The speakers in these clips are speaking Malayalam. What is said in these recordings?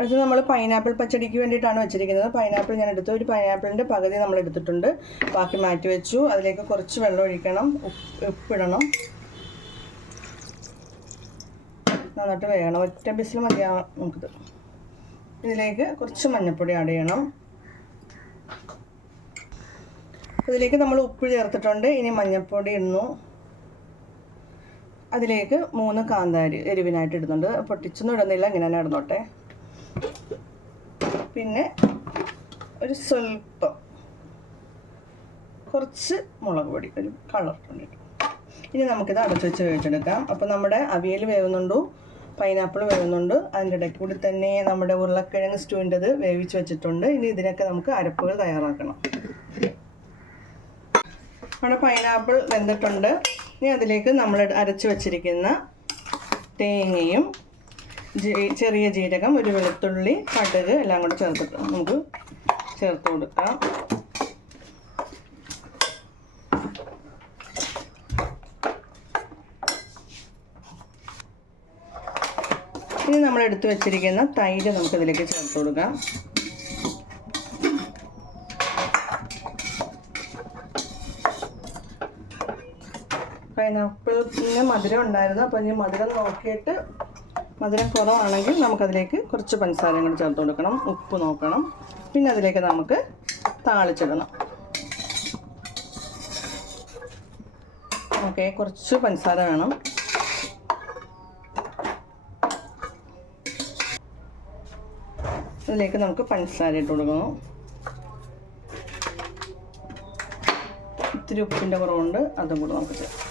അടുത്ത് നമ്മൾ പൈനാപ്പിൾ പച്ചടിക്ക് വേണ്ടിയിട്ടാണ് വെച്ചിരിക്കുന്നത്. പൈനാപ്പിൾ ഞാൻ എടുത്തു. ഒരു പൈനാപ്പിളിന്റെ പകുതി നമ്മൾ എടുത്തിട്ടുണ്ട്. ബാക്കി മാറ്റി വെച്ചു. അതിലേക്ക് കുറച്ച് വെള്ളം ഒഴിക്കണം. ഉപ്പ് ഉപ്പിടണം നന്നായിട്ട് വേണം. ഒറ്റ ബിസിൽ മതിയാവും നമുക്കിത്. ഇതിലേക്ക് കുറച്ച് മഞ്ഞൾപ്പൊടി ആഡ് ചെയ്യണം. ഇതിലേക്ക് നമ്മൾ ഉപ്പ് ചേർത്തിട്ടുണ്ട്. ഇനി മഞ്ഞൾപ്പൊടി ഇടുന്നു. അതിലേക്ക് മൂന്ന് കാന്താരി എരിവിനായിട്ട് ഇടുന്നുണ്ട്. പൊട്ടിച്ചൊന്നും ഇടുന്നില്ല. ഇങ്ങനെ തന്നെ ഇടുന്നോട്ടെ. പിന്നെ ഒരു സ്വല്പം. കുറച്ച് മുളക് പൊടി ഒരു കളർ പൊടി ഇനി നമുക്കിത് അടച്ചു വെച്ച് വേവിച്ചെടുക്കാം. അപ്പോൾ നമ്മുടെ അവിയൽ വേവുന്നുണ്ടു പൈനാപ്പിൾ വേവുന്നുണ്ട്. അതിന്റെ ഇടയ്ക്ക് കൂടി തന്നെ നമ്മുടെ ഉരുളക്കിഴങ്ങ് സ്റ്റൂവിന്റെത് വേവിച്ച് വെച്ചിട്ടുണ്ട്. ഇനി ഇതിനൊക്കെ നമുക്ക് അരപ്പുകൾ തയ്യാറാക്കണം. നമ്മുടെ പൈനാപ്പിൾ വെന്തിട്ടുണ്ട്. ഇനി അതിലേക്ക് നമ്മൾ അരച്ച് വെച്ചിരിക്കുന്ന തേങ്ങയും ചെറിയ ജീരകം ഒരു വെളുത്തുള്ളി കടുക് എല്ലാം കൂടെ ചേർത്തിട്ട് നമുക്ക് ചേർത്ത് കൊടുക്കാം. ഇനി നമ്മൾ എടുത്തു വെച്ചിരിക്കുന്ന തൈര് നമുക്ക് ഇതിലേക്ക് ചേർത്ത് കൊടുക്കാം. പൈനാപ്പിളിന് മധുരം ഉണ്ടായിരുന്നു. അപ്പോൾ ഇനി മധുരം നോക്കിയിട്ട് മധുരം കുറവാണെങ്കിൽ നമുക്കതിലേക്ക് കുറച്ച് പഞ്ചസാരയും കൂടി ചേർത്ത് കൊടുക്കണം. ഉപ്പ് നോക്കണം. പിന്നെ അതിലേക്ക് നമുക്ക് താളിച്ചിടണം. ഓക്കെ കുറച്ച് പഞ്ചസാര വേണം. ഇതിലേക്ക് നമുക്ക് പഞ്ചസാര ഇട്ട് കൊടുക്കണം. ഇത്തിരി ഉപ്പിന്റെ കുറവുണ്ട് അതും കൂടെ നമുക്ക് ചേർക്കാം.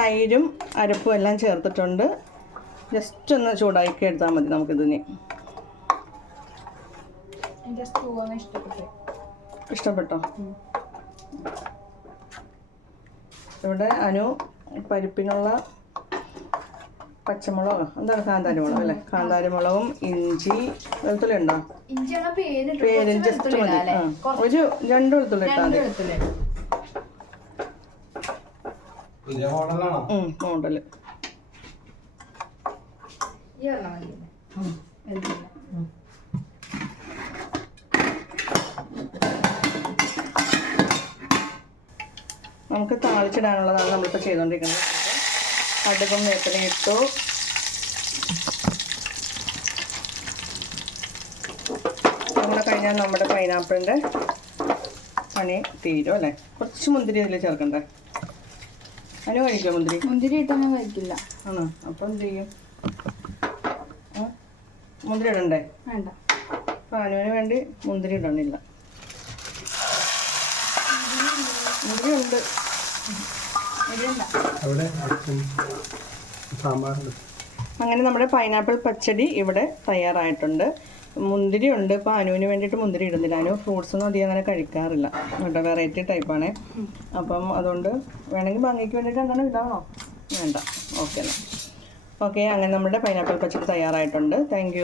തൈരും അരപ്പും എല്ലാം ചേർത്തിട്ടുണ്ട്. ജസ്റ്റ് ഒന്ന് ചൂടാക്കി എടുത്താൽ മതി നമുക്കിതിന്. ഇഷ്ടപ്പെട്ടോ. ഇവിടെ അനു പരിപ്പിനുള്ള പച്ചമുളക് എന്താണ് കാന്താരി മുളക് അല്ലേ? കാന്താരി മുളകും ഇഞ്ചി വെളുത്തുള്ളി ഉണ്ടോ പേര് ജസ്റ്റ് മതി. ഒരു രണ്ട് വെളുത്തുള്ളി ഇട്ടാൽ മതി. മോഡൽ. നമുക്ക് താളിച്ചിടാനുള്ളതാണ് നമ്മളിപ്പോൾ ചെയ്തുകൊണ്ടിരിക്കുന്നത് അടുപ്പം വേപ്പിലയും ഇട്ടു. നമ്മുടെ കഴിഞ്ഞാൽ നമ്മുടെ പൈനാപ്പിളിന്റെ പണി തീരും അല്ലേ? കുറച്ച് മുന്തിരി ഇതിൽ ചേർക്കണ്ടേ? അതിന് കഴിക്കാം മുന്തിരി? മുന്തിരി ഇട്ടൊന്നും കഴിക്കില്ല. ആണോ? അപ്പം എന്ത് ചെയ്യും? മുന്തിരി ഇടണ്ടേ? വേണ്ട. അപ്പം അനുവിന് വേണ്ടി മുന്തിരി ഇടണില്ല. മുന്തിരി ഉണ്ട്. ഇടണ്ട. അവിടെ സാമ്പാറുണ്ട് അങ്ങനെ നമ്മുടെ പൈനാപ്പിൾ പച്ചടി ഇവിടെ തയ്യാറായിട്ടുണ്ട്. മുന്തിരി ഉണ്ട്. ഇപ്പോൾ അനുവിന് വേണ്ടിയിട്ട് മുന്തിരി ഇടുന്നില്ല. അനു ഫ്രൂട്ട്സ് ഒന്നും അധികം അങ്ങനെ കഴിക്കാറില്ല. കേട്ടോ വെറൈറ്റി ടൈപ്പാണ് അപ്പം അതുകൊണ്ട് വേണമെങ്കിൽ ഭംഗിക്ക് വേണ്ടിയിട്ട് അങ്ങനെ ഇടാണോ? വേണ്ട. ഓക്കെ എന്നാൽ ഓക്കെ അങ്ങനെ നമ്മുടെ പൈനാപ്പിൾ പച്ചടി തയ്യാറായിട്ടുണ്ട്. താങ്ക്